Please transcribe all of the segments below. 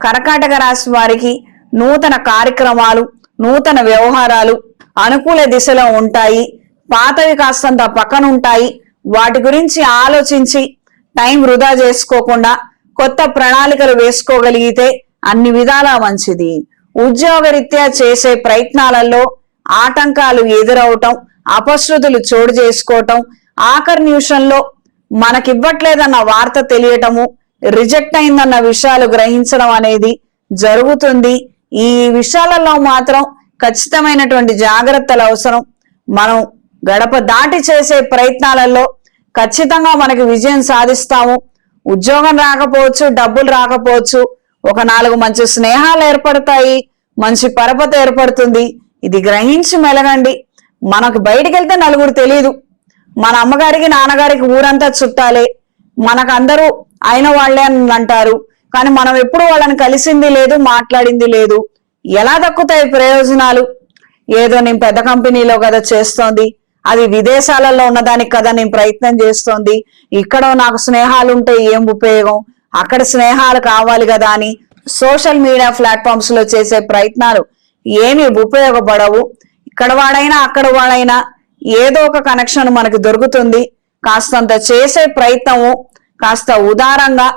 కర్కాటక రాశి వారికి నూతన కార్యక్రమాలు నూతన వ్యవహారాలు అనుకూల దిశలో ఉంటాయి. పాతవి కాస్తంత పక్కన ఉంటాయి. వాటి గురించి ఆలోచించి టైం వృధా చేసుకోకుండా కొత్త ప్రణాళికలు వేసుకోగలిగితే అన్ని విధాలా మంచిది. ఉద్యోగరీత్యా చేసే ప్రయత్నాలలో ఆటంకాలు ఎదురవటం అపశృతులు చోటు చేసుకోవటం ఆఖరి నిమిషంలో మనకివ్వట్లేదన్న వార్త తెలియటము రిజెక్ట్ అయిందన్న విషయాలు గ్రహించడం అనేది జరుగుతుంది. ఈ విషయాలలో మాత్రం ఖచ్చితమైనటువంటి జాగ్రత్తలు అవసరం. మనం గడప దాటి చేసే ప్రయత్నాలలో ఖచ్చితంగా మనకి విజయం సాధిస్తాము. ఉద్యోగం రాకపోవచ్చు డబ్బులు రాకపోవచ్చు ఒక నాలుగు మంచి స్నేహాలు ఏర్పడతాయి మంచి పరపతి ఏర్పడుతుంది. ఇది గ్రహించి మెలగండి. మనకు బయటికి వెళ్తే నలుగురు తెలియదు మన అమ్మగారికి నాన్నగారికి ఊరంతా చుట్టాలే. మనకందరూ అయిన వాళ్ళే అని అంటారు. కానీ మనం ఎప్పుడు వాళ్ళని కలిసింది లేదు మాట్లాడింది లేదు. ఎలా దక్కుతాయి ప్రయోజనాలు? ఏదో నేను పెద్ద కంపెనీలో కదా చేస్తోంది. అది విదేశాలలో ఉన్నదానికి కదా నేను ప్రయత్నం చేస్తోంది. ఇక్కడ నాకు స్నేహాలు ఉంటే ఏం ఉపయోగం? అక్కడ స్నేహాలు కావాలి కదా అని సోషల్ మీడియా ప్లాట్ఫామ్స్లో చేసే ప్రయత్నాలు ఏమి ఉపయోగపడవు. ఇక్కడ వాడైనా అక్కడ వాడైనా ఏదో ఒక కనెక్షన్ మనకు దొరుకుతుంది. కాస్తంత చేసే ప్రయత్నము కాస్త ఉదారంగా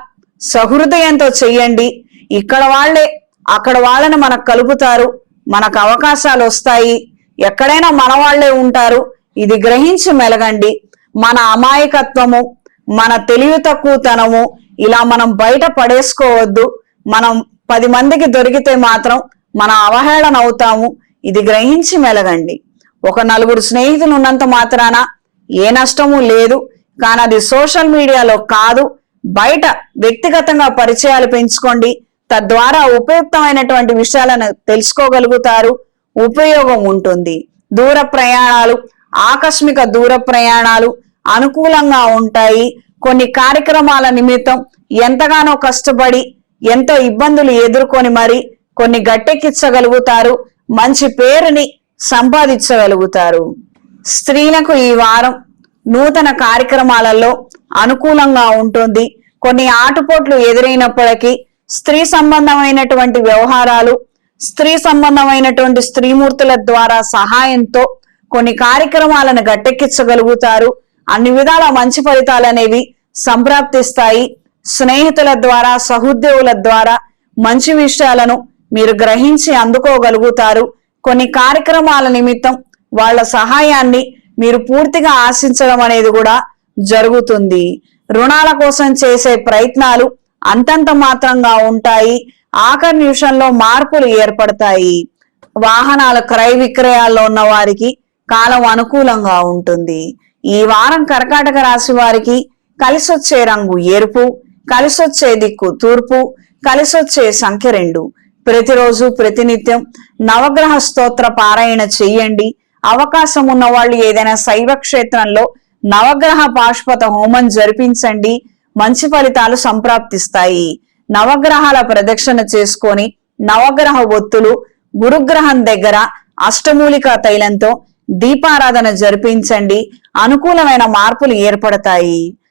సహృదయంతో చెయ్యండి. ఇక్కడ వాళ్ళే అక్కడ వాళ్ళని మనకు కలుపుతారు మనకు అవకాశాలు వస్తాయి. ఎక్కడైనా మన వాళ్ళే ఉంటారు. ఇది గ్రహించి మెలగండి. మన అమాయకత్వము మన తెలివి తక్కువతనము ఇలా మనం బయట పడేసుకోవద్దు. మనం పది మందికి దొరికితే మాత్రం మన అవహేళన అవుతాము. ఇది గ్రహించి మెలగండి. ఒక నలుగురు స్నేహితులు ఉన్నంత మాత్రాన ఏ నష్టము లేదు. కానీ అది సోషల్ మీడియాలో కాదు. బయట వ్యక్తిగతంగా పరిచయాలు పెంచుకోండి. తద్వారా ఉపయుక్తమైనటువంటి విషయాలను తెలుసుకోగలుగుతారు. ఉపయోగం ఉంటుంది. దూర ప్రయాణాలు ఆకస్మిక దూర ప్రయాణాలు అనుకూలంగా ఉంటాయి. కొన్ని కార్యక్రమాల నిమిత్తం ఎంతగానో కష్టపడి ఎంతో ఇబ్బందులు ఎదుర్కొని మరి కొన్ని గట్టెక్కించగలుగుతారు. మంచి పేరుని సంపాదించగలుగుతారు. స్త్రీలకు ఈ వారం నూతన కార్యక్రమాలలో అనుకూలంగా ఉంటుంది. కొన్ని ఆటుపోట్లు ఎదురైనప్పటికీ స్త్రీ సంబంధమైనటువంటి వ్యవహారాలు స్త్రీ సంబంధమైనటువంటి స్త్రీమూర్తుల ద్వారా సహాయంతో కొన్ని కార్యక్రమాలను గట్టెక్కించగలుగుతారు. అన్ని విధాల మంచి ఫలితాలు అనేవి సంప్రాప్తిస్తాయి. స్నేహితుల ద్వారా సహోద్యోగుల ద్వారా మంచి విషయాలను మీరు గ్రహించి అందుకోగలుగుతారు. కొన్ని కార్యక్రమాల నిమిత్తం వాళ్ళ సహాయాన్ని మీరు పూర్తిగా ఆశించడం అనేది కూడా జరుగుతుంది. రుణాల కోసం చేసే ప్రయత్నాలు అంతంత మాత్రంగా ఉంటాయి. ఆఖరి నిమిషంలో మార్పులు ఏర్పడతాయి. వాహనాల క్రయ విక్రయాల్లో ఉన్న వారికి కాలం అనుకూలంగా ఉంటుంది. ఈ వారం కర్కాటక రాశి వారికి కలిసొచ్చే రంగు ఎరుపు కలిసొచ్చే దిక్కు తూర్పు కలిసొచ్చే సంఖ్య రెండు. ప్రతిరోజు ప్రతినిత్యం నవగ్రహ స్తోత్ర పారాయణ చెయ్యండి అవకాశం ఉన్న వాళ్ళు ఏదైనా శైవ క్షేత్రంలో నవగ్రహ పాశుపత హోమం జరిపించండి. మంచి ఫలితాలు సంప్రాప్తిస్తాయి. నవగ్రహాల ప్రదక్షిణ చేసుకొని నవగ్రహ ఒత్తులు గురుగ్రహం దగ్గర అష్టమూలిక తైలంతో దీపారాధన జరిపించండి. అనుకూలమైన మార్పులు ఏర్పడతాయి.